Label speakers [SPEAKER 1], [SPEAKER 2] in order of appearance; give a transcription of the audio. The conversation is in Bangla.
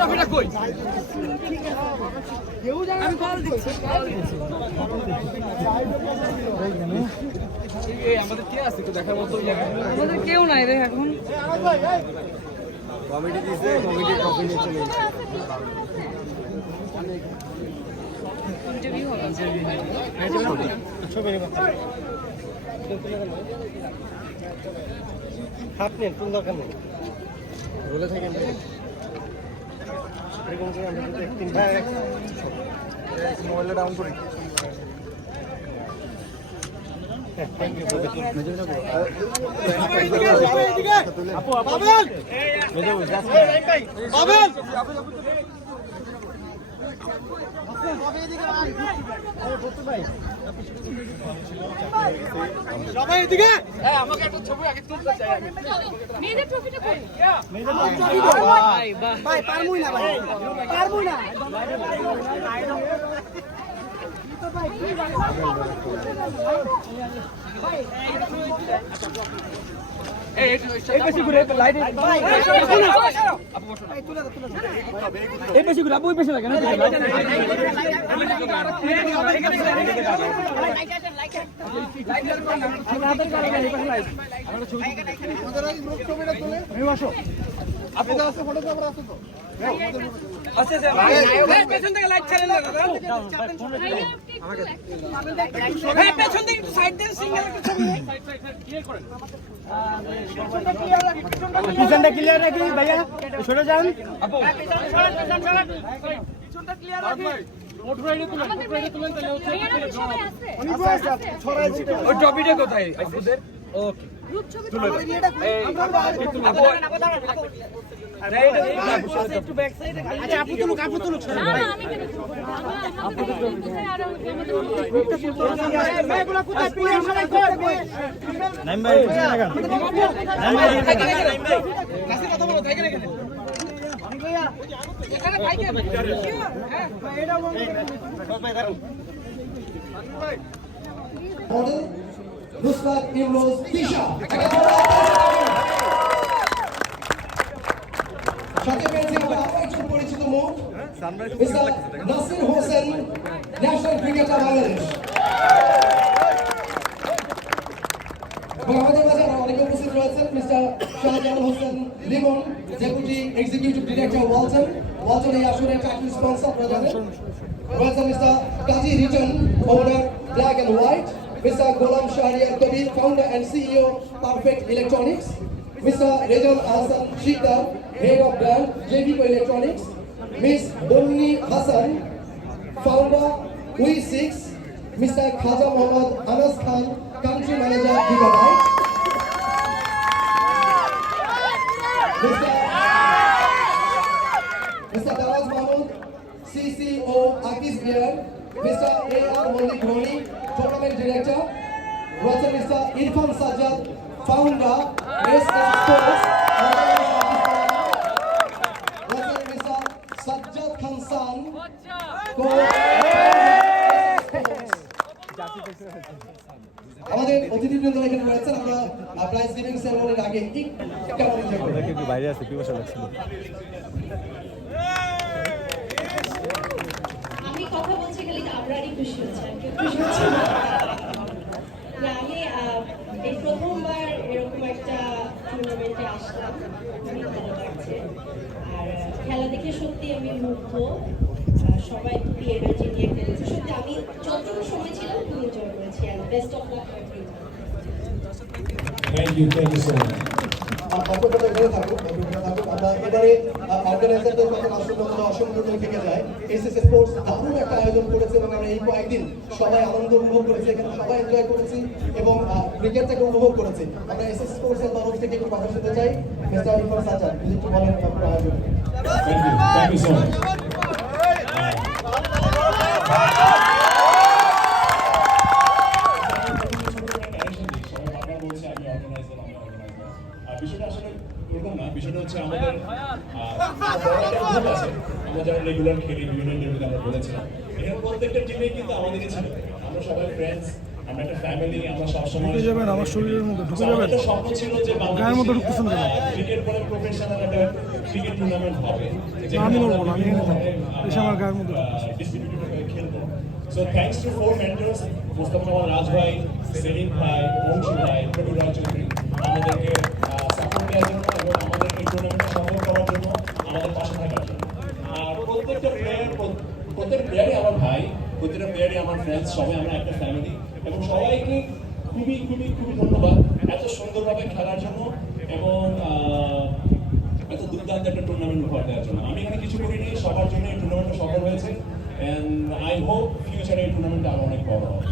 [SPEAKER 1] ট্রফিটা কই? আমি কল দিচ্ছি। কল আমাদের কে আছে তো দেখার মতো?
[SPEAKER 2] আমাদের কেউ নাই রে এখন।
[SPEAKER 3] কমিটি দিছে কমিটি ট্রফি নিয়ে চলে গেছে
[SPEAKER 2] ইন্টারভিউ হলো
[SPEAKER 3] হাত নেন কোন দরকার নেই? বলে থাকেন। এরকম করে আমরা যদি তিন ভাই মোবাইলটা ডাউন করি
[SPEAKER 1] হ্যাঁ আমাকে একটা ছবি আগে তুলতে চাই
[SPEAKER 4] মেয়েদের ট্রফিটা কই?
[SPEAKER 2] ভাই
[SPEAKER 1] বেশি লাগে না পেছন থেকে না। একটু সাইড দেন সিঙ্গেল একটা ছবি
[SPEAKER 3] পিছনটা ক্লিয়ার রাখি ভাইয়া সরে যান
[SPEAKER 1] পিছনটা ক্লিয়ার ওই টপিটা কোথায় ওকে
[SPEAKER 3] আচ্ছা
[SPEAKER 1] কথা বলো থাকে না এখানে
[SPEAKER 5] নুসরাত ইমরোজ তিশা সাথে পেয়েছি আমরা আরও একজন পরিচিত মুখ। Mister Nasir Hossain national cricketer Bangladesh. আমাদের মাঝে অনেকে উপস্থিত রয়েছেন। Mister Shahjahan Hossain Limon, deputy executive director Walton. Walton এই আসরে চাকরি স্পন্সর জানেন রয়েছেন mister Kazi Riton owner black and white. Mr. Golam Shahriar Kabir, founder and CEO, Perfect Electronics. Mr. Rejal Hassan Shikar, head of brand, JVCO Electronics. Ms. Bonni Hassan, founder, We6. Mr. Khaja Mohammad Anas Khan, country manager, Gigabyte. Mr. Mr. Daraz Mahmood, CCO, Akis Beer. Mr. A.R. Malik Roni, Tournament Director, Roger Mr. Irfan Sajjad, Founder, SS Sports, Roger Mr. Sajjad Khansan, আমাদের অতিথিবৃন্দ এখানে রয়েছেন আমরা প্রাইজ গিভিং সেরেমনির আগে কেমন
[SPEAKER 3] একটু বাইরে আছে পিপাসা লাগছিল
[SPEAKER 6] কথা বলতে গেলে আমরারই খুশি হচ্ছে আর কেউ খুশি হচ্ছে না। আমি এই প্রথমবার এরকম একটা টুর্নামেন্টে আসলাম খুবই ভালো লাগছে। আর খেলা দেখে সত্যি আমি মুগ্ধ। সবাই খুবই এনার্জি নিয়ে খেলেছে। সত্যি আমি যতটুকু সময় ছিলাম খুব এনজয় করেছি। And best of luck
[SPEAKER 7] Thank you, thank you so much.
[SPEAKER 5] অর্গানাইজারদের যখন আসলে আমাদের অসংখ্য থেকে যায়। এসএস স্পোর্টস দারুণ একটা আয়োজন করেছে এবং আমরা এই কয়েকদিন সবাই আনন্দ উপভোগ করেছি, এখানে সবাই এনজয় করেছি এবং ক্রিকেটটাকে উপভোগ করেছি। আমরা এসএস স্পোর্টস এর তরফ থেকে একটু কথা শুনতে চাই। মিস্টার ইরফান সাজাদ যদি একটু বলেন আপনার আয়োজন।
[SPEAKER 7] Thank you thank you so much. আমরা যারা রেগুলার খেলি বিভিন্ন ইন্টারভিউতে আমরা বলেছিলাম। এখানে প্রত্যেকটা টিমে কিন্তু আমাদেরই ছিল। আমরা সবাই ফ্রেন্ডস আমরা একটা ফ্যামিলি আমরা সবসময়
[SPEAKER 3] ঢুকে যাবেন, আমার শরীরের মধ্যে ঢুকে যাবেন।
[SPEAKER 7] একটা স্বপ্ন ছিল যে
[SPEAKER 3] গায়ের মধ্যে ঢুকতেছেন কেন?
[SPEAKER 7] ক্রিকেট বলে প্রফেশনাল একটা ক্রিকেট টুর্নামেন্ট হবে।
[SPEAKER 3] আমি লড়বো না, আমি এসে আমার গায়ের মধ্যে
[SPEAKER 7] ডিস্ট্রিবিউটর হয়ে খেলব। So thanks to four mentors Mostafa Raj ভাই সেলিম ভাই অংশী ভাই প্রবীর রায় চৌধুরী আমাদেরকে সাপোর্ট দেওয়ার জন্য এবং আমাদের এই টুর্নামেন্টে সফল করার জন্য আমাদের পাশে থাকার জন্য আর প্রত্যেকটা প্লেয়ার প্রত্যেক প্লেয়ারই আমার ভাই প্রত্যেকটা প্লেয়ারই আমার ফ্রেন্ডস সবাই আমরা একটা ফ্যামিলি এবং সবাইকে খুবই খুবই খুবই ধন্যবাদ এত সুন্দরভাবে খেলার জন্য এবং এত দুর্দান্ত একটা টুর্নামেন্ট উপহার দেওয়ার জন্য। আমি এখানে কিছু করিনি সবার জন্য এই টুর্নামেন্টটা সফল হয়েছে। এন্ড আই হোপ ফিউচারে এই টুর্নামেন্টটা আরও অনেক বড় হবে।